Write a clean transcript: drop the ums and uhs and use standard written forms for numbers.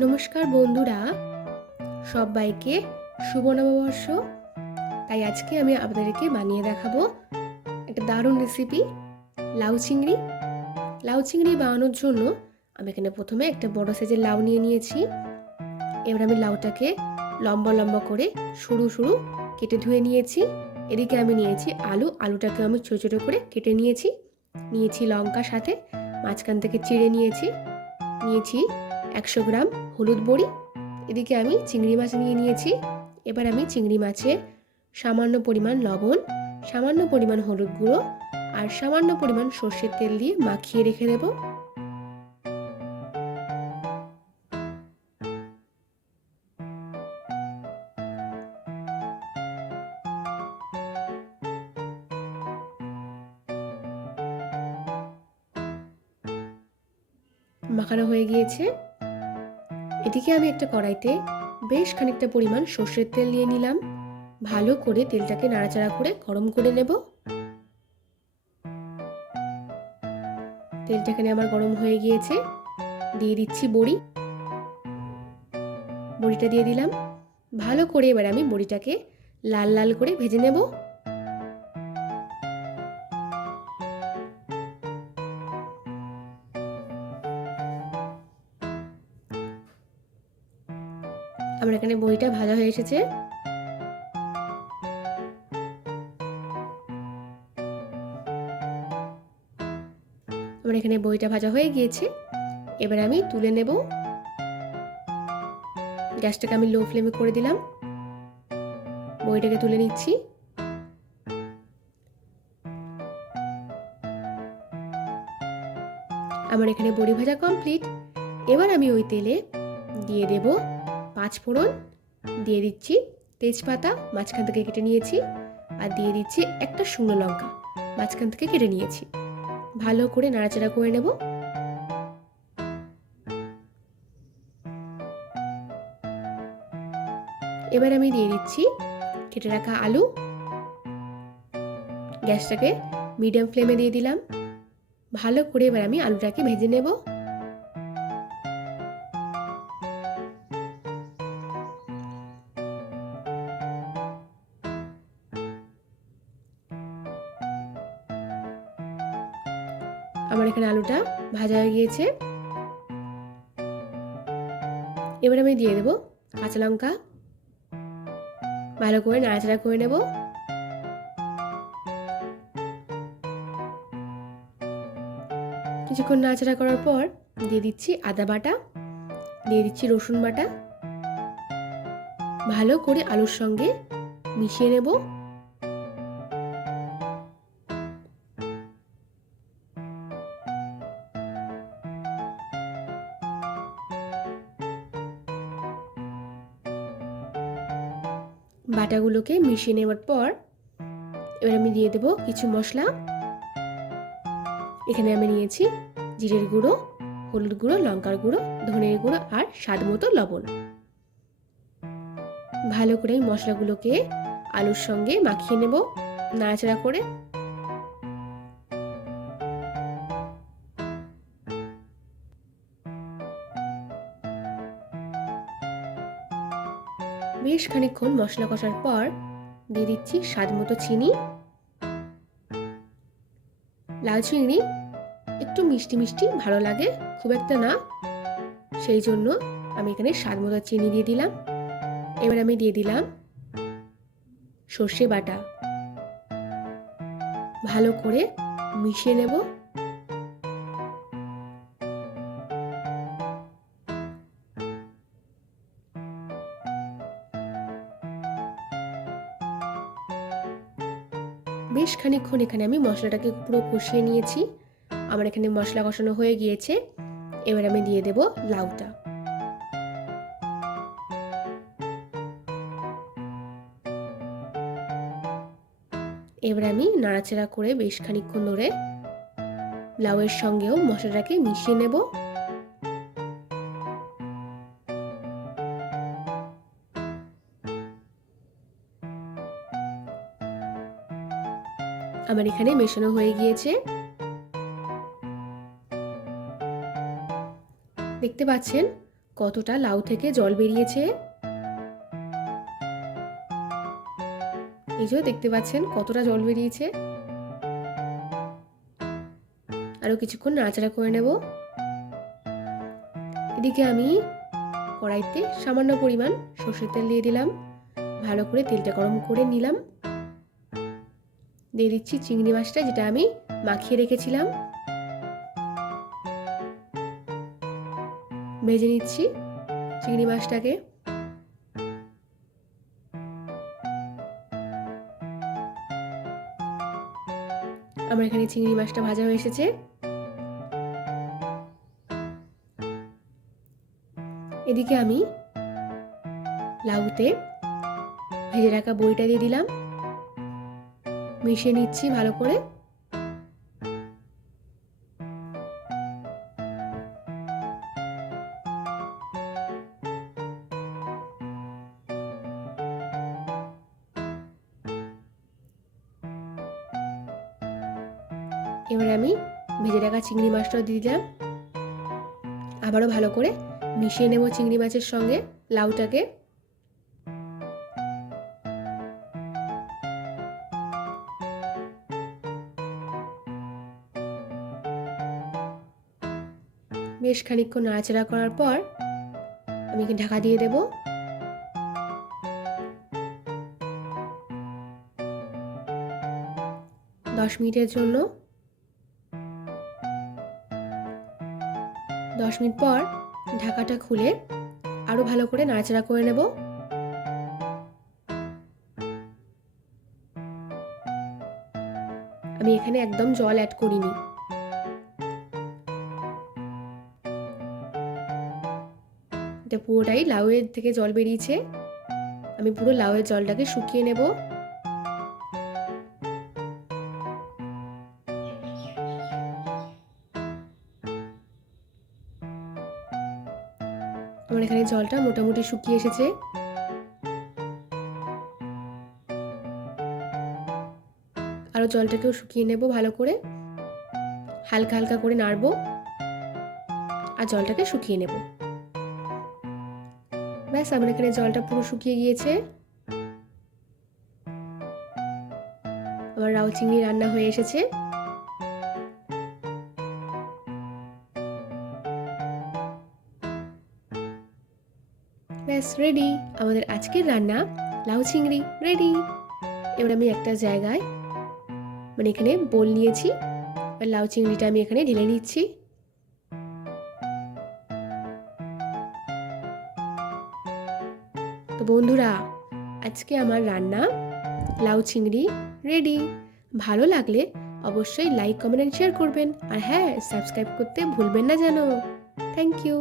নমস্কার বন্ধুরা, সবাইকে শুভ নববর্ষ। তাই আজকে আমি আপনাদেরকে বানিয়ে দেখাবো একটা দারুণ রেসিপি, লাউ চিংড়ি। লাউ চিংড়ি বানানোর জন্য আমি এখানে প্রথমে একটা বড় সাইজের লাউ নিয়ে নিয়েছি। এবার আমি লাউটাকে লম্বা লম্বা করে সরু সরু কেটে ধুয়ে নিয়েছি। এদিকে আমি নিয়েছি আলুটাকে আমি ছোটো ছোটো করে কেটে নিয়েছি লঙ্কা, সাথে মাঝখান থেকে চিড়ে নিয়েছি 100 গ্রাম হলুদ বড়ি। এদিকে আমি চিংড়ি মাছ নিয়ে নিয়েছি। এবার আমি চিংড়ি মাছে সামান্য পরিমাণ লবণ, সামান্য পরিমাণ হলুদ গুঁড়ো আর সামান্য পরিমাণ সর্ষের তেল দিয়ে মাখিয়ে রেখে দেব। মাখানো হয়ে গিয়েছে। এদিকে আমি একটা কড়াইতে বেশ খানিকটা পরিমাণ সর্ষের তেল নিয়ে নিলাম। ভালো করে তেলটাকে নাড়াচাড়া করে গরম করে নেব। তেলটা এখানে আমার গরম হয়ে গিয়েছে। দিয়ে দিচ্ছি বড়িটা দিয়ে দিলাম। ভালো করে এবার আমি বড়িটাকে লাল লাল করে ভেজে নেব। আমার এখানে বড়িটা ভাজা হয়ে এসেছে। আমার এখানে বড়িটা ভাজা হয়ে গিয়েছে। এবার আমি তুলে নেব। গ্যাসটাকে আমি লো ফ্লেমে করে দিলাম। বড়িটাকে তুলে নিচ্ছি। আমার এখানে বড়ি ভাজা কমপ্লিট। এবার আমি ওই তেলে দিয়ে দেব 5 ফোড়ন, দিয়ে দিচ্ছি তেজপাতা মাঝখান থেকে কেটে নিয়েছি, আর দিয়ে দিচ্ছি একটা শুকনো লঙ্কা মাঝখান থেকে কেটে নিয়েছি। ভালো করে নাড়াচাড়া করে নেব। এবার আমি দিয়ে দিচ্ছি কেটে রাখা আলু। গ্যাসটাকে মিডিয়াম ফ্লেমে দিয়ে দিলাম। ভালো করে এবার আমি আলুটাকে ভেজে নেব। আমার এখানে আলুটা ভাজা হয়ে গিয়েছে। এবার আমি দিয়ে দেব কাঁচা লঙ্কা। ভালো করে নাড়াচাড়া করে নেব। কিছুক্ষণ নাড়াচাড়া করার পর দিয়ে দিচ্ছি আদা বাটা, দিয়ে দিচ্ছি রসুন বাটা। ভালো করে আলুর সঙ্গে মিশিয়ে নেব। বাটাগুলোকে মিশিয়ে নেওয়ার পর এবার আমি দিয়ে দেব কিছু মশলা। এখানে আমি নিয়েছি জিরের গুঁড়ো, হলুদ গুঁড়ো, লঙ্কার গুঁড়ো, ধনের গুঁড়ো আর স্বাদ মতো লবণ। ভালো করে মশলাগুলোকে আলুর সঙ্গে মাখিয়ে নেব নাড়াচাড়া করে। বেশ খানিকক্ষণ মশলা কষার পর দিয়ে দিচ্ছি স্বাদ মতো চিনি। লাউ চিংড়ি একটু মিষ্টি মিষ্টি ভালো লাগে, খুব একটা না, সেই জন্য আমি এখানে স্বাদ মতো চিনি দিয়ে দিলাম। এবার আমি দিয়ে দিলাম সর্ষে বাটা। ভালো করে মিশিয়ে নেব। বেশ খানিকক্ষণ এখানে আমি মশলাটাকে পুরো কষিয়ে নিয়েছি। আমার এখানে মশলা কষানো হয়ে গিয়েছে। এবার আমি দিয়ে দেব লাউটা। এবার আমি নাড়াচাড়া করে বেশ খানিকক্ষণ ধরে লাউয়ের সঙ্গেও মশলাটাকে মিশিয়ে নেব। আমার এখানে মেশানো হয়ে গিয়েছে। দেখতে পাচ্ছেন কতটা লাউ থেকে জল বেরিয়েছে। এই যে দেখতে পাচ্ছেন কতটা জল বেরিয়েছে। আরও কিছুক্ষণ নাড়াচাড়া করে নেব। এদিকে আমি কড়াইতে সামান্য পরিমাণ সর্ষের তেল দিয়ে দিলাম। ভালো করে তেলটা গরম করে নিলাম। দিয়ে দিচ্ছি চিংড়ি মাছটা, যেটা আমি মাখিয়ে রেখেছিলাম। ভেজে নিচ্ছি চিংড়ি মাছটাকে। আমার এখানে চিংড়ি মাছটা ভাজা হয়ে এসেছে। এদিকে আমি লাউতে ভেজে রাখা বড়িটা দিয়ে দিলাম। মিশিয়ে নিচ্ছি ভালো করে। এবারে আমি ভেজে রাখা চিংড়ি মাছটা দিয়ে দিলাম। আবারও ভালো করে মিশিয়ে নেব চিংড়ি মাছের সঙ্গে লাউটাকে। বেশ খানিকক্ষণ নাড়াচাড়া করার পর আমি ঢাকা দিয়ে দেব। দশ মিনিটের জন্য। 10 মিনিট পর ঢাকাটা খুলে আরো ভালো করে নাড়াচাড়া করে নেব। আমি এখানে একদম জল অ্যাড করিনি। এটা পুরোটাই লাউয়ের থেকে জল বেরিয়েছে। আমি পুরো লাউয়ের জলটাকে শুকিয়ে নেব। আমার এখানে জলটা মোটামুটি শুকিয়ে এসেছে। আরো জলটাকেও শুকিয়ে নেব ভালো করে। হালকা হালকা করে নাড়বো আর জলটাকে শুকিয়ে নেব। ব্যাস, আমার এখানে জলটা পুরো শুকিয়ে গিয়েছে। আমার লাউ চিংড়ি রান্না হয়ে এসেছে। ব্যাস রেডি, আমাদের আজকের রান্না লাউ চিংড়ি রেডি। এবার আমি একটা জায়গায় এখানে বোল নিয়েছি, আর লাউ চিংড়িটা আমি এখানে ঢেলে নিচ্ছি। তো বন্ধুরা, আজকে আমার রান্না লাউ চিংড়ি রেডি। ভালো লাগলে অবশ্যই লাইক, কমেন্ট এন্ড শেয়ার করবেন। আর হ্যাঁ, সাবস্ক্রাইব করতে ভুলবেন না যেন। Thank you.